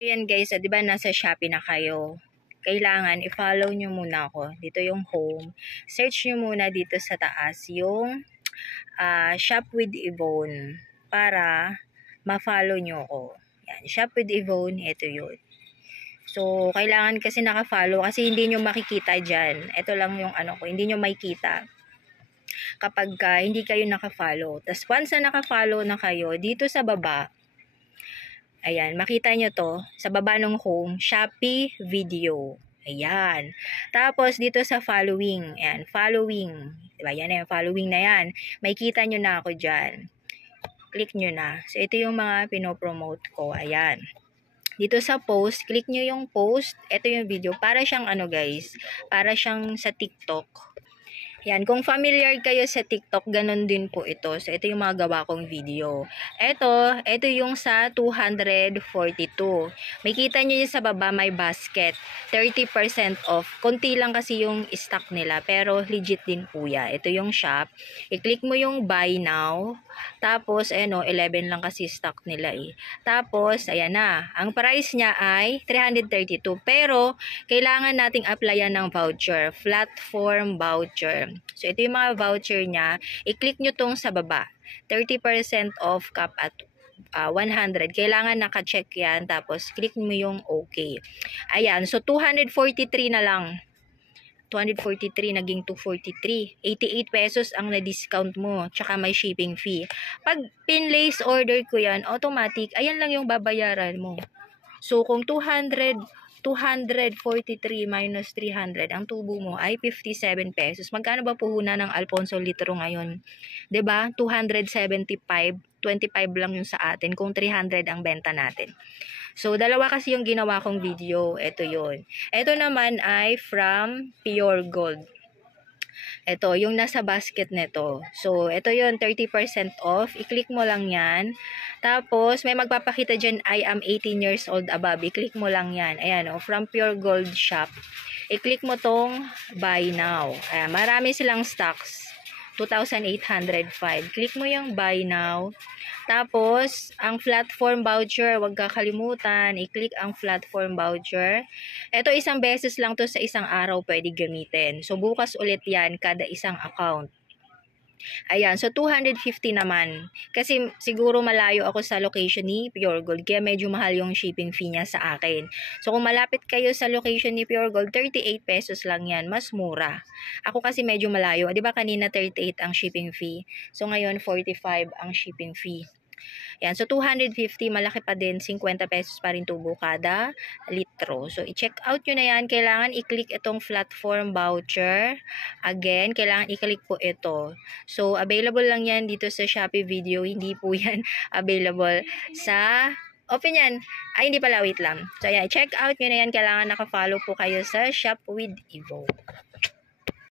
Ayan guys, 'di ba nasa Shopee na kayo? Kailangan i-follow nyo muna ako. Dito yung home. Search nyo muna dito sa taas yung Shop with Yvonne para ma-follow nyo ako. Yan, Shop with Yvonne, ito yun. So, kailangan kasi naka-follow kasi hindi nyo makikita dyan. Ito lang yung ano ko, hindi nyo makikita kapag hindi kayo naka-follow. Tapos once na naka-follow na kayo, dito sa baba, ayan, makita nyo to, sa baba ng home, Shopee video. Ayan. Tapos, dito sa following, ayan, following. Diba, yan na yung following na yan. Makikita nyo na ako dyan. Click nyo na. So, ito yung mga pinopromote ko. Ayan. Dito sa post, click nyo yung post. Ito yung video. Para siyang ano guys, para siyang sa TikTok. Yan, kung familiar kayo sa TikTok, ganun din po ito. So, ito yung mga gawa kong video. Ito yung sa 242. Makita nyo yung sa baba, may basket. 30% off. Konti lang kasi yung stock nila, pero legit din po yan. Ito yung shop. I-click mo yung buy now. Tapos, 11 lang kasi stock nila eh. Tapos, ayan na. Ang price niya ay 332. Pero, kailangan nating applyan ng voucher. Platform voucher. So, ito yung mga voucher niya. I-click nyo tong sa baba. 30% off cap at 100. Kailangan naka-check yan. Tapos, click mo yung okay. Ayan. So, 243 na lang. 243 naging 243. 88 pesos ang na-discount mo. Tsaka may shipping fee. Pag pinlace order ko yan, automatic, ayan lang yung babayaran mo. So, kung 243 minus 300, ang tubo mo ay 57 pesos. Magkano ba puhunan ng Alfonso Litro ngayon? 'Di ba? 275, 25 lang yung sa atin kung 300 ang benta natin. So, dalawa kasi yung ginawa kong video. Ito yun. Ito naman ay from Pure Gold. Ito, yung nasa basket nito. So, ito yun, 30% off. I-click mo lang yan. Tapos, may magpapakita dyan, I am 18 years old above. I-click mo lang yan. Ayan, from Pure Gold Shop. I-click mo tong buy now. Ayan, marami silang stocks. 2,805. Click mo yung buy now. Tapos, ang platform voucher, huwag kakalimutan. I-click ang platform voucher. Ito, isang beses lang to sa isang araw pwede gamitin. So, bukas ulit yan kada isang account. Ayan, so 250 naman. Kasi siguro malayo ako sa location ni Pure Gold, kaya medyo mahal yung shipping fee niya sa akin. So kung malapit kayo sa location ni Pure Gold, 38 pesos lang yan, mas mura. Ako kasi medyo malayo, 'di ba kanina 38 ang shipping fee. So ngayon 45 ang shipping fee. Yan, so 250, malaki pa din, 50 pesos pa rin tubo kada litro. So, i-check out nyo na yan. Kailangan i-click itong platform voucher. Again, kailangan i-click po ito. So, available lang yan dito sa Shopee video. Hindi po yan available sa open yan. Ay, hindi pala, wait lang. So, ayan, check out nyo na yan. Kailangan naka-follow po kayo sa Shop with Evo.